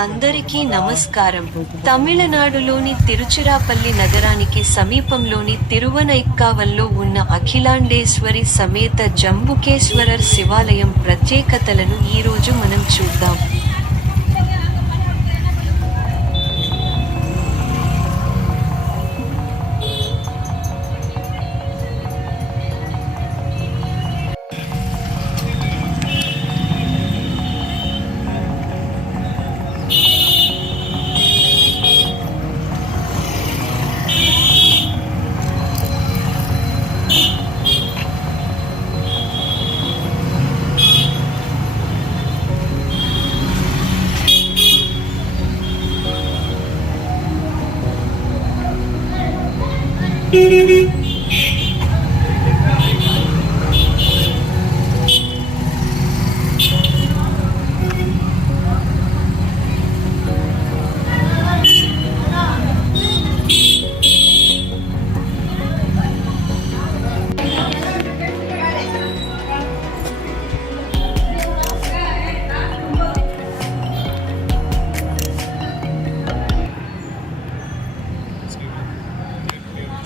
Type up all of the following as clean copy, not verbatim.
అందరికీ నమస్కారం. తమిళనాడులోని తిరుచిరాపల్లి నగరానికి సమీపంలోని తిరువనైక్కావల్లో ఉన్న అఖిలాండేశ్వరి సమేత జంబుకేశ్వరర్ శివాలయం ప్రత్యేకతలను ఈరోజు మనం చూద్దాం.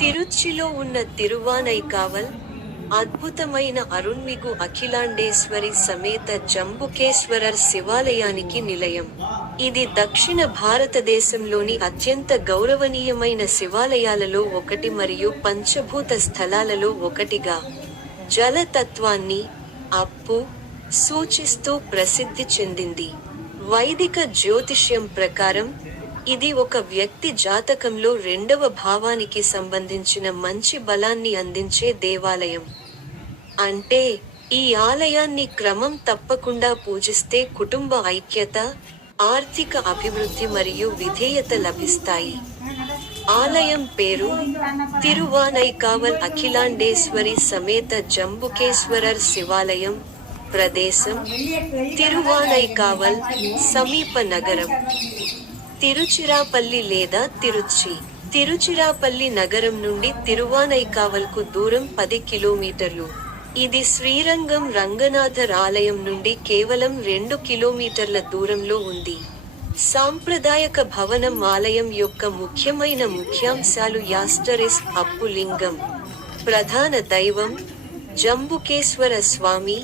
తిరుచ్చిలో ఉన్న తిరువానైకావల్ అద్భుతమైన అరుణ్మిగు అఖిలాండేశ్వరి సమేత జంబుకేశ్వరర్ శివాలయానికి నిలయం. ఇది దక్షిణ భారతదేశంలోని అత్యంత గౌరవనీయమైన శివాలయాలలో ఒకటి మరియు పంచభూత స్థలాలలో ఒకటిగా జలతత్వాన్ని అప్పు సూచిస్తూ ప్రసిద్ధి చెందింది. వైదిక జ్యోతిష్యం ప్రకారం ఇది ఒక వ్యక్తి జాతకంలో రెండవ భావానికి సంబంధించిన మంచి బలాన్ని అందించే దేవాలయం. అంటే ఈ ఆలయాన్ని క్రమం తప్పకుండా పూజిస్తే కుటుంబ ఐక్యత, ఆర్థిక అభివృద్ధి మరియు విధేయత లభిస్తాయి. ఆలయం పేరు తిరువానైకావల్ అఖిలాండేశ్వరి సమేత జంబుకేశ్వరర్ శివాలయం. ప్రదేశం తిరువానైకావల్. సమీప నగరం తిరుచిరాపల్లి లేదా తిరుచి. తిరుచిరాపల్లి నగరం నుండి తిరువానైకావల్కు దూరం 10 కిలోమీటర్లు. ఇది శ్రీరంగం రంగనాథర్ ఆలయం నుండి కేవలం 2 కిలోమీటర్ల దూరంలో ఉంది. సాంప్రదాయక భవనం ఆలయం యొక్క ముఖ్యమైన ముఖ్యాంశాలు యాస్టరిస్క్ అప్పు లింగం, ప్రధాన దైవం జంబుకేశ్వర స్వామి,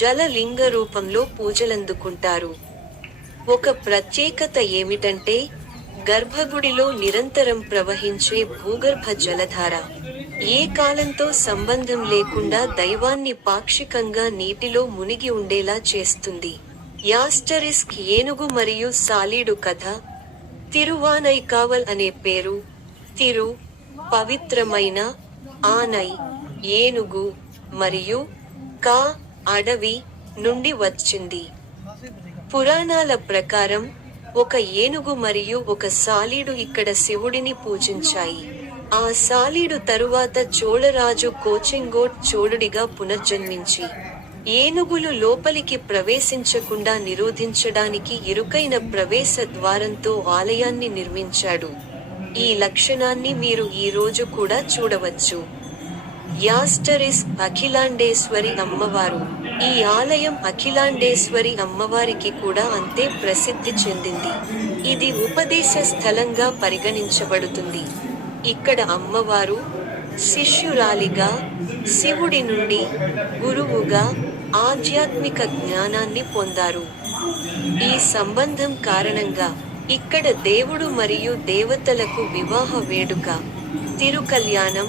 జల లింగ రూపంలో పూజలందుకుంటారు. ఒక ప్రత్యేకత ఏమిటంటే గర్భగుడిలో నిరంతరం ప్రవహించే భూగర్భ జలధార. ఏ కాలంతో సంబంధం లేకుండా దైవాన్ని పాక్షికంగా నీటిలో మునిగి ఉండేలా చేస్తుంది. యాస్టరిస్క్ ఏనుగు మరియు సాలీడు కథ. తిరువానైకావల్ అనే పేరు తిరు పవిత్రమైన, ఆనై ఏనుగు మరియు కా అడవి నుండి వచ్చింది. పురాణాల ప్రకారం ఒక ఏనుగు మరియు ఒక సాలీడు ఇక్కడ శివుడిని పూజించాయి. ఆ సాలీడు తరువాత చోళరాజు కోచెంగోట్ చోళుడిగా పునర్జన్మించి ఏనుగులు లోపలికి ప్రవేశించకుండా నిరోధించడానికి ఇరుకైన ప్రవేశ ద్వారంతో ఆలయాన్ని నిర్మించాడు. ఈ లక్షణాన్ని మీరు ఈ రోజు కూడా చూడవచ్చు. యాస్టరిస్క్ అఖిలాండేశ్వరి అమ్మవారు. ఈ ఆలయం అఖిలాండేశ్వరి అమ్మవారికి కూడా అంతే ప్రసిద్ధి చెందింది. ఇది ఉపదేశ స్థలంగా పరిగణించబడుతుంది. ఇక్కడ అమ్మవారు శిష్యురాలిగా, శివుడి నుండి గురువుగా ఆధ్యాత్మిక జ్ఞానాన్ని పొందారు. ఈ సంబంధం కారణంగా ఇక్కడ దేవుడు మరియు దేవతలకు వివాహ వేడుక తిరుకల్యాణం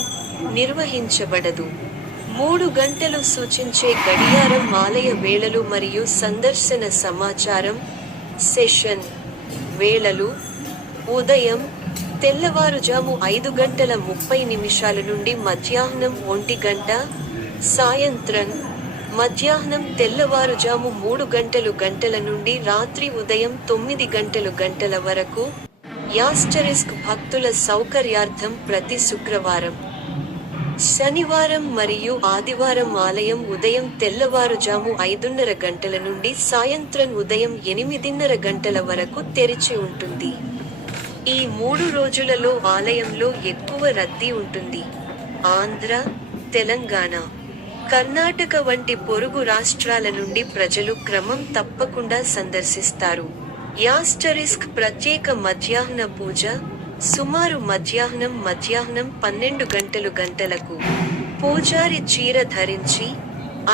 నిర్వహించబడదు. 3 గంటలు సూచించే గడియారం ఆలయ వేళలు మరియు సందర్శన సమాచారం. సెషన్ వేళలు ఉదయం తెల్లవారుజాము 5:30 నుండి మధ్యాహ్నం 1 గంట, సాయంత్రం మధ్యాహ్నం తెల్లవారుజాము 3 గంటల నుండి రాత్రి ఉదయం 9 గంటల వరకు. యాస్టరిస్క్ భక్తుల సౌకర్యార్థం ప్రతి శుక్రవారం, శనివారం మరియు ఆదివారం ఆలయం ఉదయం తెల్లవారుజాము 5:30 నుండి సాయంత్రం ఉదయం 8:30 వరకు తెరిచి ఉంటుంది. ఈ 3 రోజులలో ఆలయంలో ఎక్కువ రద్దీ ఉంటుంది. ఆంధ్ర, తెలంగాణ, కర్ణాటక వంటి పొరుగు రాష్ట్రాల నుండి ప్రజలు క్రమం తప్పకుండా సందర్శిస్తారు. ప్రత్యేక మధ్యాహ్న పూజ సుమారు మధ్యాహ్నం 12 గంటలకు పూజారి చీర ధరించి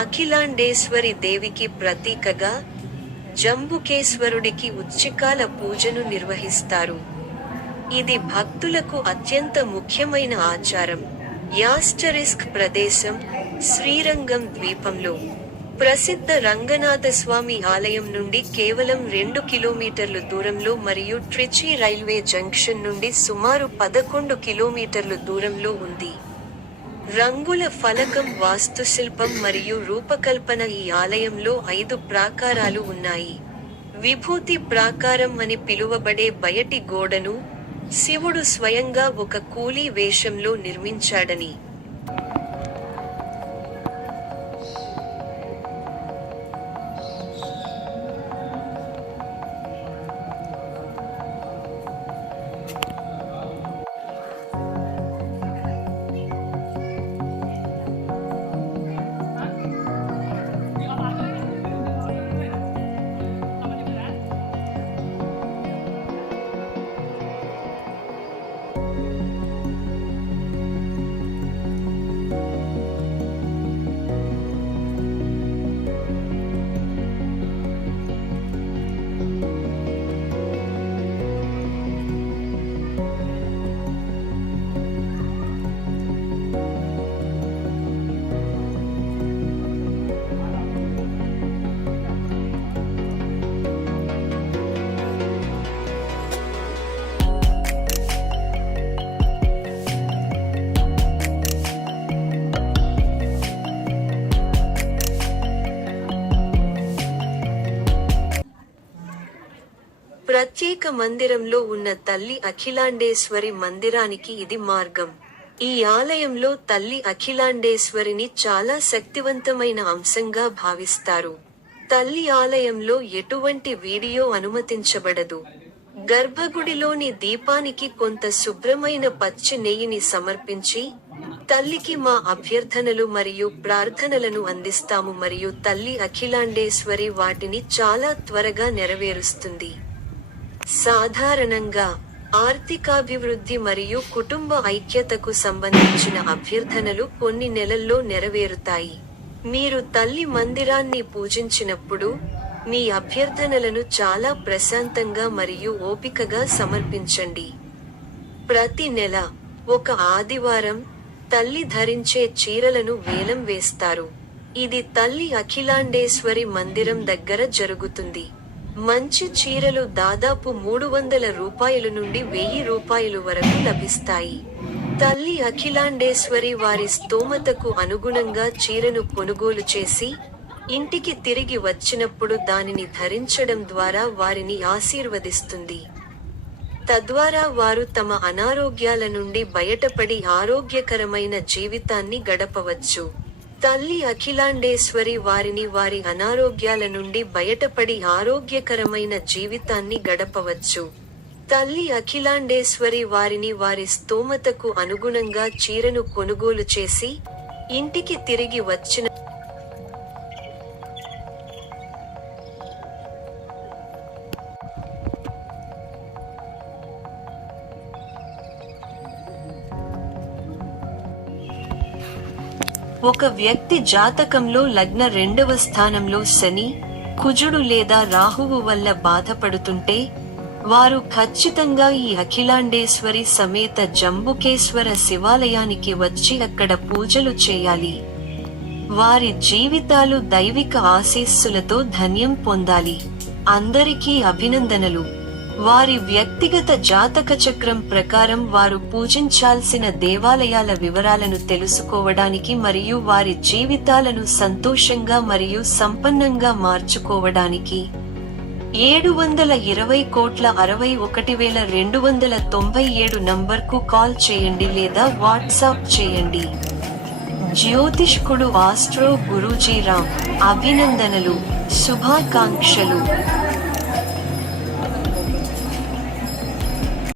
అఖిలాండేశ్వరి దేవికి ప్రతీకగా జంబుకేశ్వరుడికి ఉచ్చికాల పూజను నిర్వహిస్తారు. ఇది భక్తులకు అత్యంత ముఖ్యమైన ఆచారం. ప్రదేశం శ్రీరంగం ద్వీపంలో ప్రసిద్ధ రంగనాథస్వామి ఆలయం నుండి కేవలం 2 కిలోమీటర్లు దూరంలో మరియు ట్రిచి రైల్వే జంక్షన్ నుండి సుమారు 11 కిలోమీటర్లు దూరంలో ఉంది. రంగుల ఫలకం వాస్తుశిల్పం మరియు రూపకల్పన ఈ ఆలయంలో 5 ప్రాకారాలు ఉన్నాయి. విభూతి ప్రాకారం అని పిలువబడే బయటి గోడను శివుడు స్వయంగా ఒక కూలీ వేషంలో నిర్మించాడని. ప్రత్యేక మందిరంలో ఉన్న తల్లి అఖిలాండేశ్వరి మందిరానికి ఇది మార్గం. ఈ ఆలయంలో తల్లి అఖిలాండేశ్వరిని చాలా శక్తివంతమైన అంశంగా భావిస్తారు. తల్లి ఆలయంలో ఎటువంటి వీడియో అనుమతించబడదు. గర్భగుడిలోని దీపానికి కొంత శుభ్రమైన పచ్చి నెయ్యిని సమర్పించి, తల్లికి మా అభ్యర్థనలు మరియు ప్రార్థనలను అందిస్తాము మరియు తల్లి అఖిలాండేశ్వరి వాటిని చాలా త్వరగా నెరవేరుస్తుంది. సాధారణంగా ఆర్థికాభివృద్ధి మరియు కుటుంబ ఐక్యతకు సంబంధించిన అభ్యర్థనలు కొన్ని నెలల్లో నెరవేరుతాయి. మీరు తల్లి మందిరాన్ని పూజించినప్పుడు మీ అభ్యర్థనలను చాలా ప్రశాంతంగా మరియు ఓపికగా సమర్పించండి. ప్రతి నెల ఒక ఆదివారం తల్లి ధరించే చీరలను వేలం వేస్తారు. ఇది తల్లి అఖిలాండేశ్వరి మందిరం దగ్గర జరుగుతుంది. మంచి చీరలు దాదాపు 300 రూపాయలు నుండి 1000 రూపాయలు వరకు లభిస్తాయి. తల్లి అఖిలాండేశ్వరి వారి స్తోమతకు అనుగుణంగా చీరను కొనుగోలు చేసి, ఇంటికి తిరిగి వచ్చినప్పుడు దానిని ధరించడం ద్వారా వారిని ఆశీర్వదిస్తుంది. తద్వారా వారు తమ అనారోగ్యాల నుండి బయటపడి ఆరోగ్యకరమైన జీవితాన్ని గడపవచ్చు. తల్లి అఖిలాండేశ్వరి వారిని వారి అనారోగ్యాల నుండి బయటపడి ఆరోగ్యకరమైన జీవితాన్ని గడపవచ్చు. తల్లి అఖిలాండేశ్వరి వారిని వారి స్తోమతకు అనుగుణంగా చీరను కొనుగోలు చేసి, ఇంటికి తిరిగి వచ్చిన ఒక వ్యక్తి జాతకంలో లగ్న 2వ స్థానంలో శని, కుజుడు లేదా రాహువు వల్ల బాధపడుతుంటే, వారు ఖచ్చితంగా ఈ అఖిలాండేశ్వరి సమేత జంబుకేశ్వర శివాలయానికి వచ్చి అక్కడ పూజలు చేయాలి. వారి జీవితాలు దైవిక ఆశీస్సులతో ధన్యం పొందాలి. అందరికీ అభినందనలు. వారి వ్యక్తిగత జాతక చక్రం ప్రకారం వారు పూజించాల్సిన దేవాలయాల వివరాలను తెలుసుకోవడానికి మరియు వారి జీవితాలను సంతోషంగా మరియు సంపన్నంగా మార్చుకోవడానికి 720,61,297 నంబర్కు కాల్ చేయండి లేదా వాట్సాప్ చేయండి. జ్యోతిష్కుడు ఆస్ట్రో గురూజీ రామ్. అభినందనలు, శుభాకాంక్షలు.